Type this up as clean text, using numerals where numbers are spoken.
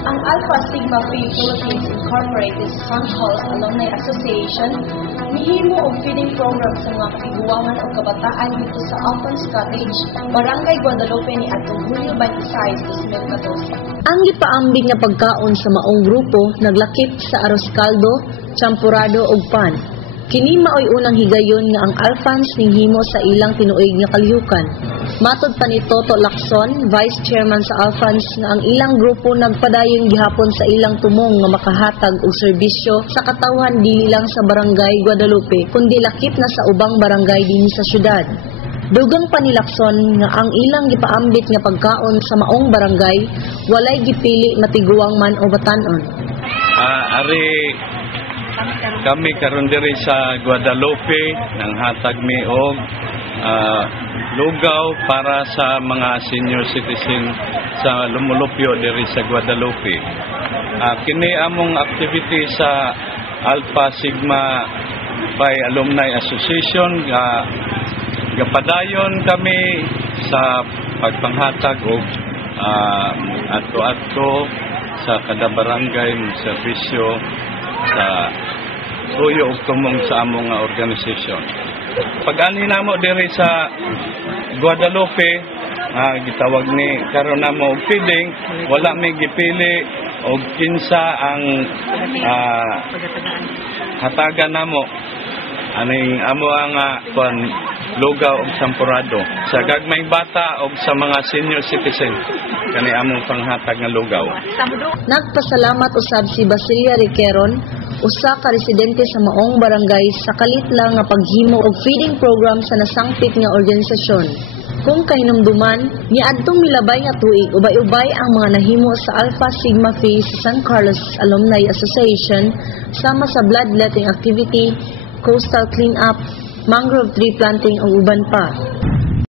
Ang Alpha Sigma Phi Philippines Incorporated San Carlos Alumni Association mihimo og feeding program sa mga katiguangan o kabataan dito sa Alphonse Cottage, Barangay Guadalupe ni atong Hulyo 26, 2014. Ang gipaambing nga pagkaon sa maong grupo naglakip sa arroz caldo, champurado ug pan. Kini maoy unang higayon nga ang Alphans ning himo sa ilang tinuig nga kalihukan. Matod pa ni Toto Lacson, Vice Chairman sa Alphans, nga ang ilang grupo nagpadayon gihapon sa ilang tumong nga makahatag og serbisyo sa katawhan dili lang sa Barangay Guadalupe kundi lakip na sa ubang barangay dinhi sa syudad. Dugang pa ni Lacson nga ang ilang gipaambit nga pagkaon sa maong barangay walay gipili matiguang man o batan-on. Ari kami karon diri sa Guadalupe nang hatag mi og lugaw para sa mga senior citizen sa lumulupyo diri sa Guadalupe. Kini among activity sa Alpha Sigma Phi Alumni Association. Gapadayon kami sa pagpanghatag og adto-adto sa kada barangay ng serbisyo sa tuyo ug tumong sa among organisasyon. Pag-ani namo diri sa Guadalupe, gitawag ni karon namo og feeding, wala may gipili og kinsa ang hatagan namo. Aning amo ang lugaw og sampurado sa gagmayng bata og sa mga senior citizen kani among panghatag nga lugaw. Nagpasalamat usab si Basilia Riqueron, usa ka residente sa maong barangay sa kalit lang nga paghimo og feeding program sa nasangpit nga organisasyon. Kung kahinumduman, niadtong milabay nga tuig ubay-ubay ang mga nahimo sa Alpha Sigma Phi sa San Carlos Alumni Association sama sa bloodletting activity, coastal cleanup, mangrove tree planting ug uban pa.